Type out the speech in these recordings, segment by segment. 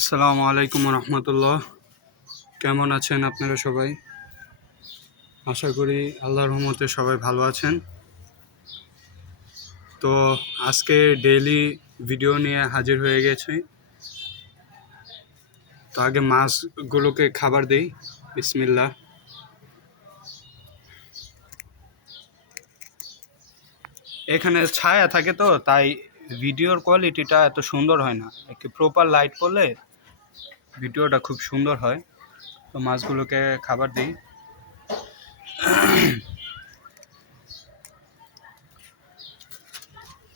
আসসালামু আলাইকুম রহমতুল্লাহ। কেমন আছেন আপনারা সবাই? আশা করি আল্লাহর রহমতে সবাই ভালো আছেন। তো আজকে ডেইলি ভিডিও নিয়ে হাজির হয়ে গেছি। তো আগে মাছগুলোকে খাবার দেই। বিসমিল্লাহ। এখানে ছায়া থাকে তো তাই ভিডিওর কোয়ালিটিটা এত সুন্দর হয় না। একটু প্রপার লাইট পড়লে ভিডিওটা খুব সুন্দর হয়। তো মাছগুলোকে খাবার দিই।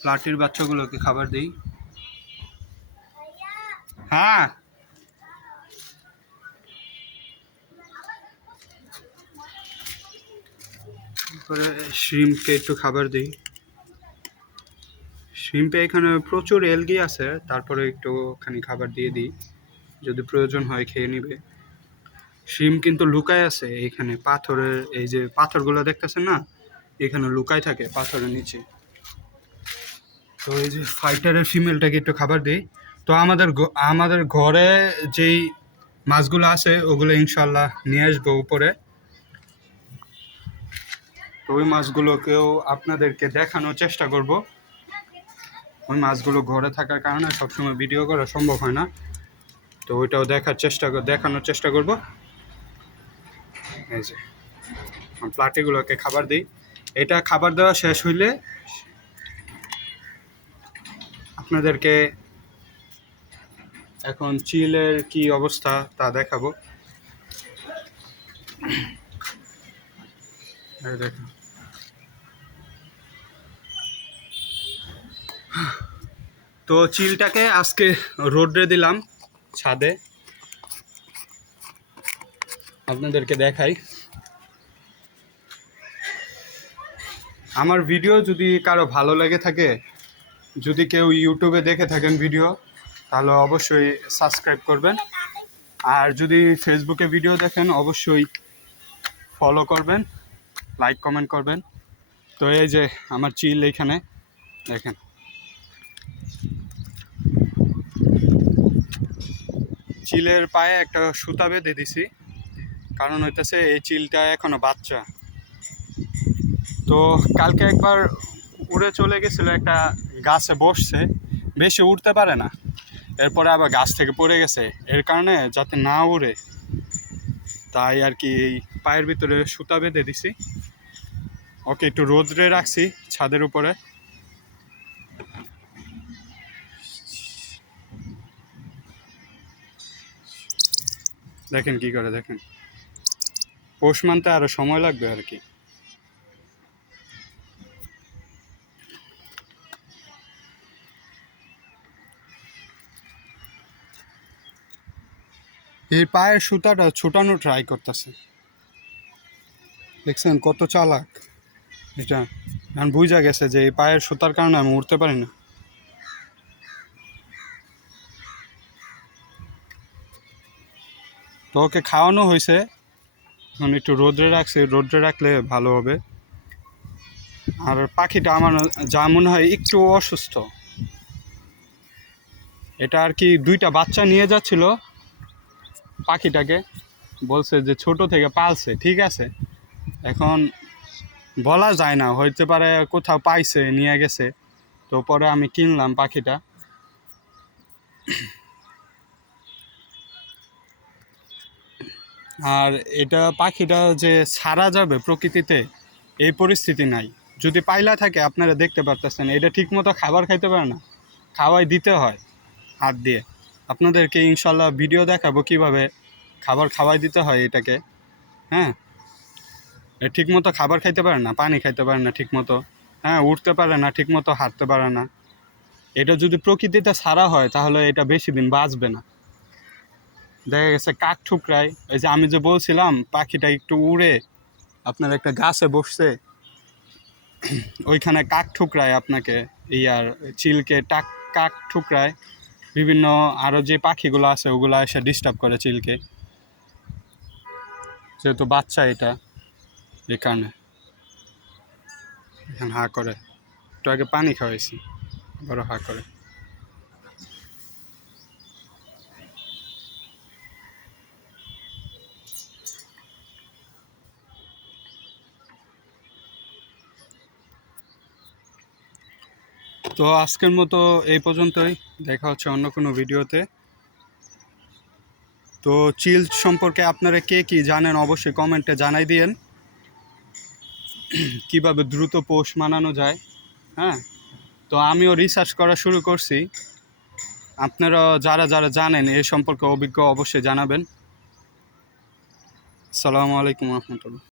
প্লাটির বাচ্চাগুলোকে খাবার দিই। হ্যাঁ, তারপরে শ্রিম্পকে একটু খাবার দিই। শ্রিম্পে এখানে প্রচুর এলগি আছে, তারপরে একটুখানি খাবার দিয়ে দিই, যদি প্রয়োজন হয় খেয়ে নিবে। শ্রিম্প কিন্তু লুকায় আছে এইখানে পাথরের, এই যে পাথরগুলো দেখতেছেন না, এখানে লুকায় থাকে পাথরের নিচে। তো এই যে ফাইটারের ফিমেলটাকে একটু খাবার দিই। তো আমাদের ঘরে যেই মাছগুলো আছে ওগুলো ইনশাল্লাহ নিয়ে আসবো উপরে। তো ওই মাছগুলোকেও আপনাদেরকে দেখানোর চেষ্টা করব। ওই মাছগুলো ঘরে থাকার কারণে সবসময় ভিডিও করা সম্ভব হয় না, তো ওইটাও দেখানোর চেষ্টা করব। এই যে প্লাটিগুলোকে খাবার দিই। এটা খাবার দেওয়া শেষ হইলে আপনাদেরকে এখন চিলের কি অবস্থা তা দেখাবো। এই দেখুন, তো চিলটাকে আজকে রোদ্রে দিলাম ছাদে, আপনাদেরকে দেখাই। আমার ভিডিও যদি কারো ভালো লেগে থাকে, যদি কেউ ইউটিউবে দেখে থাকেন ভিডিও, তাহলে অবশ্যই সাবস্ক্রাইব করবেন। আর যদি ফেসবুকে ভিডিও দেখেন অবশ্যই ফলো করবেন, লাইক কমেন্ট করবেন। তো এই যে আমার চিল এইখানে দেখেন। চিলের পায়ে একটা সুতা বেঁধে দিছি, কারণ হইতেছে এই চিলটা এখনো বাচ্চা। তো কালকে একবার উড়ে চলে গেছিল, একটা গাছে বসছে, বেশি উঠতে পারে না, এরপরে আবার গাছ থেকে পড়ে গেছে। এর কারণে যাতে না উড়ে তাই আর কি এই পায়ের ভিতরে সুতা বেঁধে দিছি। ওকে একটু রোদ্রে রাখছি ছাদের উপরে। দেখেন কি করে, দেখেন পোষ মানতে আরো সময় লাগবে আর কি। এই পায়ের সুতাটা ছুটানো ট্রাই করতেছে, দেখছেন কত চালাক এটা। এখন বুঝা গেছে যে এই পায়ের সুতার কারণে আমি উঠতে পারি না। তো ওকে খাওয়ানো হয়েছে, এখন একটু রোদ্রে রাখছে, রোদ্রে রাখলে ভালো হবে। আর পাখিটা আমার যা মনে হয় একটু অসুস্থ। এটা আর কি দুইটা বাচ্চা নিয়ে যাচ্ছিল পাখিটাকে, বলছে যে ছোট থেকে পালছে, ঠিক আছে। এখন বলা যায় না, হইতে পারে কোথাও পাইছে নিয়ে গেছে। তো পরে আমি কিনলাম পাখিটা। আর এটা পাখিটা যে ছাড়া যাবে প্রকৃতিতে এই পরিস্থিতি নাই। যদি পাইলা থাকে আপনারা দেখতে পারতেছেন, এটা ঠিকমতো খাবার খাইতে পারে না, খাওয়াই দিতে হয় হাত দিয়ে। আপনাদেরকে ইনশাল্লাহ ভিডিও দেখাবো কিভাবে খাবার খাওয়াই দিতে হয় এটাকে। হ্যাঁ, ঠিকমতো খাবার খাইতে পারে না, পানি খাইতে পারে না ঠিকমতো, হ্যাঁ উঠতে পারে না ঠিকমতো, হাঁটতে পারে না। এটা যদি প্রকৃতিতে ছাড়া হয় তাহলে এটা বেশি দিন বাঁচবে না। দেখা গেছে কাক ঠুকরায়, এই যে আমি যে বলছিলাম পাখিটা একটু উড়ে আপনার একটা গাছে বসছে, ওইখানে কাক ঠুকরায় আপনাকে, ইয়ার চিলকে কাক ঠুকরায়, বিভিন্ন আরও যে পাখিগুলো আছে ওগুলো এসে ডিস্টার্ব করে চিলকে, যেহেতু বাচ্চা এটা, এই কারণে এখানে হা করে। একটু আগে পানি খাওয়াইছি, বড় হা করে। তো আজকের মতো এই পর্যন্তই, দেখা হচ্ছে অন্য কোনো ভিডিওতে। তো চিল সম্পর্কে আপনারা কে কী জানেন অবশ্যই কমেন্টে জানাই দিয়েন, কিভাবে দ্রুত পোষ মানানো যায়। হ্যাঁ, তো আমিও রিসার্চ করা শুরু করছি, আপনারা যারা যারা জানেন এ সম্পর্কে অভিজ্ঞ অবশ্যই জানাবেন। আসসালামু আলাইকুম রহমতুল্লাহ।